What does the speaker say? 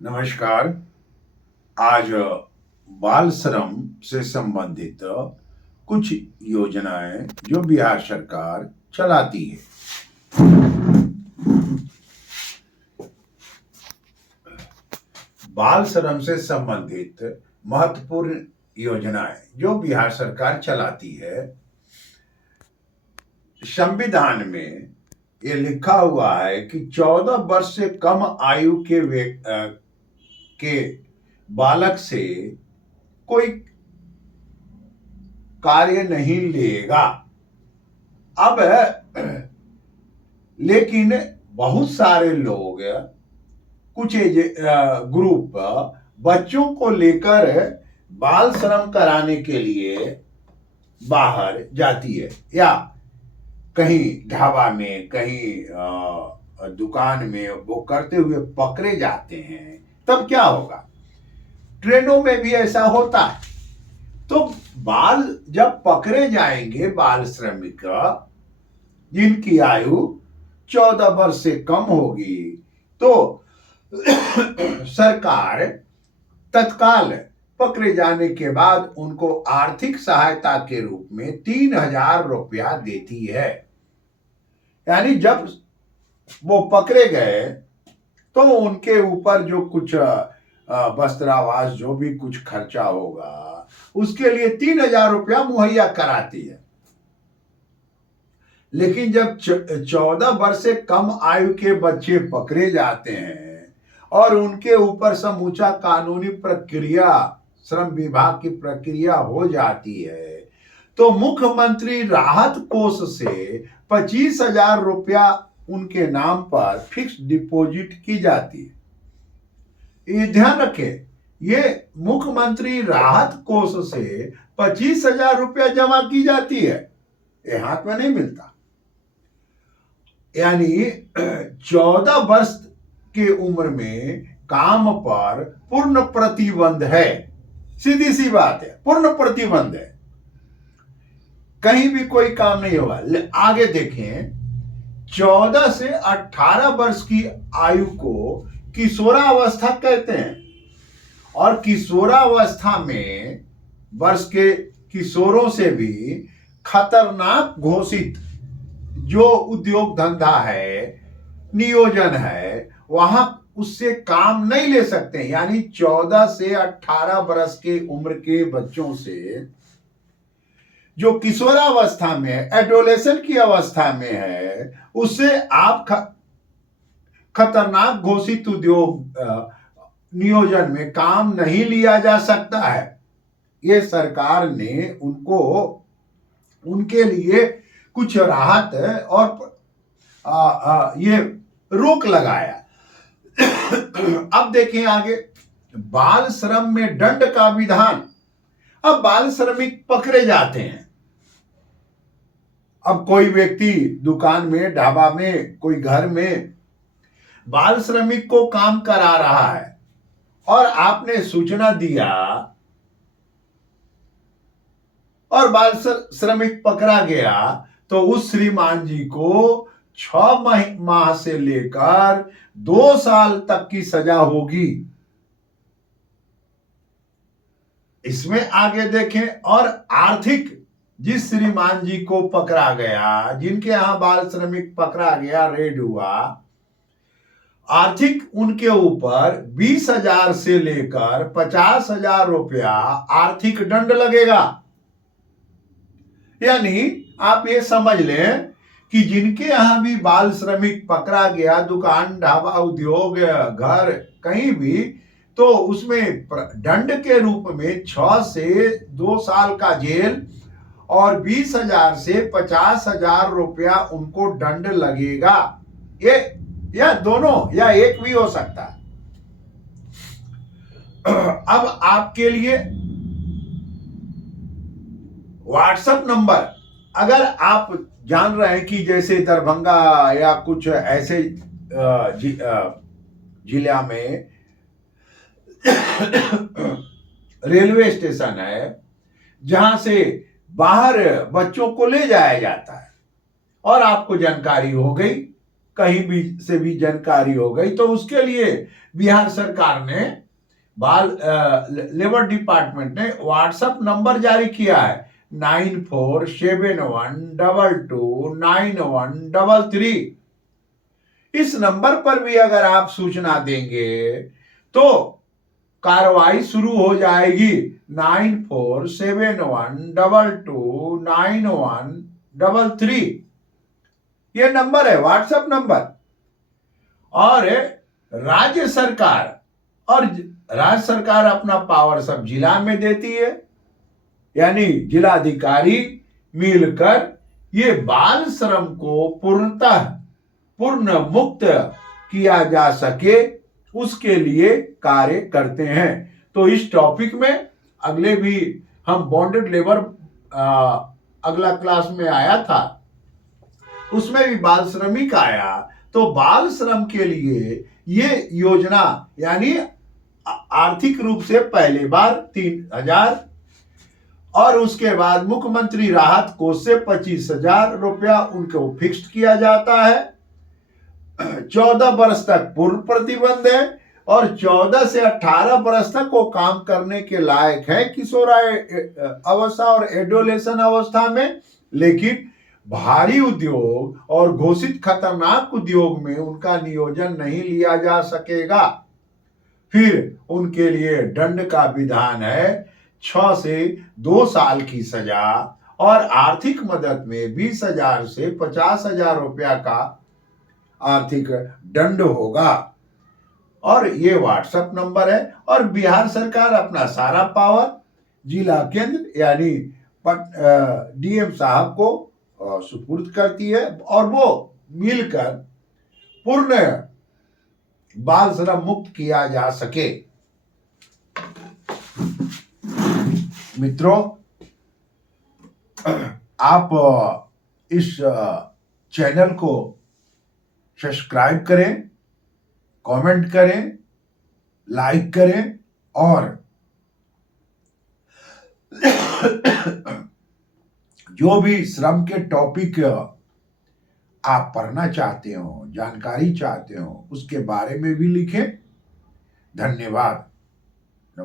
नमस्कार। आज बाल श्रम से संबंधित कुछ योजनाएं जो बिहार सरकार चलाती है। बाल श्रम से संबंधित महत्वपूर्ण योजनाएं जो बिहार सरकार चलाती है। संविधान में ये लिखा हुआ है कि 14 वर्ष से कम आयु के बालक से कोई कार्य नहीं लेगा। अब लेकिन बहुत सारे लोग कुछ ग्रुप बच्चों को लेकर बाल श्रम कराने के लिए बाहर जाती है, या कहीं ढाबा में, कहीं दुकान में वो करते हुए पकड़े जाते हैं। तब क्या होगा? ट्रेनों में भी ऐसा होता है। तो बाल जब पकड़े जाएंगे, बाल श्रमिक जिनकी आयु 14 वर्ष से कम होगी, तो सरकार तत्काल पकड़े जाने के बाद उनको आर्थिक सहायता के रूप में 3,000 रुपया देती है। यानी जब वो पकड़े गए तो उनके ऊपर जो कुछ वस्त्रावास, जो भी कुछ खर्चा होगा, उसके लिए 3,000 रुपया मुहैया कराती है। लेकिन जब 14 वर्ष से कम आयु के बच्चे पकड़े जाते हैं और उनके ऊपर समूचा कानूनी प्रक्रिया, श्रम विभाग की प्रक्रिया हो जाती है, तो मुख्यमंत्री राहत कोष से 25,000 रुपया उनके नाम पर फिक्स डिपॉजिट की जाती है। ये ध्यान रखें, ये मुख्यमंत्री राहत कोष से 25,000 रुपया जमा की जाती है, ये हाथ में नहीं मिलता। यानी 14 वर्ष की उम्र में काम पर पूर्ण प्रतिबंध है। सीधी सी बात है, पूर्ण प्रतिबंध है, कहीं भी कोई काम नहीं होगा। आगे देखें, 14 से 18 वर्ष की आयु को किशोरावस्था कहते हैं, और किशोरावस्था में वर्ष के किशोरों से भी खतरनाक घोषित जो उद्योग धंधा है, नियोजन है, वहां उससे काम नहीं ले सकते। यानी 14 से 18 वर्ष के उम्र के बच्चों से, जो किशोरावस्था में, एडोलेसेंट की अवस्था में है, उससे आप खतरनाक घोषित उद्योग नियोजन में काम नहीं लिया जा सकता है। ये सरकार ने उनको, उनके लिए कुछ राहत और ये रोक लगाया। अब देखें आगे, बाल श्रम में दंड का विधान। अब बाल श्रमिक पकड़े जाते हैं। अब कोई व्यक्ति दुकान में, ढाबा में, कोई घर में बाल श्रमिक को काम करा रहा है और आपने सूचना दिया और बाल श्रमिक पकड़ा गया, तो उस श्रीमान जी को 6 माह से लेकर 2 साल तक की सजा होगी। इसमें आगे देखें, और आर्थिक, जिस श्रीमान जी को पकड़ा गया, जिनके यहां बाल श्रमिक पकड़ा गया, रेड हुआ, आर्थिक उनके ऊपर 20,000 से लेकर 50,000 रुपया आर्थिक दंड लगेगा। यानी आप ये समझ लें कि जिनके यहां भी बाल श्रमिक पकड़ा गया, दुकान, ढाबा, उद्योग, घर, कहीं भी, तो उसमें दंड के रूप में 6 से 2 साल का जेल और 20,000 से 50,000 रुपया उनको दंड लगेगा। ये, या दोनों, या एक भी हो सकता है। अब आपके लिए व्हाट्सएप नंबर, अगर आप जान रहे हैं कि जैसे दरभंगा या कुछ ऐसे जिला में रेलवे स्टेशन है जहां से बाहर बच्चों को ले जाया जाता है, और आपको जानकारी हो गई, कहीं भी से भी जानकारी हो गई तो उसके लिए बिहार सरकार ने लेबर डिपार्टमेंट ने व्हाट्सएप नंबर जारी किया है 9471229133। इस नंबर पर भी अगर आप सूचना देंगे तो कार्रवाई शुरू हो जाएगी। 9471229133 ये नंबर है, व्हाट्सएप नंबर। और राज्य सरकार अपना पावर सब जिला में देती है, यानी जिलाधिकारी मिलकर ये बाल श्रम को पूर्ण मुक्त किया जा सके उसके लिए कार्य करते हैं। तो इस टॉपिक में अगले भी हम बॉन्डेड लेबर अगला क्लास में आया था, उसमें भी बाल श्रमिक आया। तो बाल श्रम के लिए ये योजना यानी आर्थिक रूप से पहले बार 3,000 और उसके बाद मुख्यमंत्री राहत कोष से 25,000 रुपया उनको फिक्स्ड किया जाता है। 14 वर्ष तक पूर्ण प्रतिबंध है और 14 से 18 वर्ष तक वो काम करने के लायक है किशोराय अवस्था और एडोलेशन अवस्था में। लेकिन भारी उद्योग और घोषित खतरनाक उद्योग में उनका नियोजन नहीं लिया जा सकेगा। फिर उनके लिए दंड का विधान है 6 से 2 साल की सजा और आर्थिक मदद में 20,000 से 50,000 रुपया का आर्थिक दंड होगा। और ये व्हाट्सएप नंबर है और बिहार सरकार अपना सारा पावर जिला केंद्र यानी डीएम साहब को सुपुर्द करती है और वो मिलकर पूर्ण बाल श्रम मुक्त किया जा सके। मित्रों, आप इस चैनल को सब्सक्राइब करें, कमेंट करें, लाइक करें और जो भी श्रम के टॉपिक आप पढ़ना चाहते हो, जानकारी चाहते हो, उसके बारे में भी लिखें। धन्यवाद।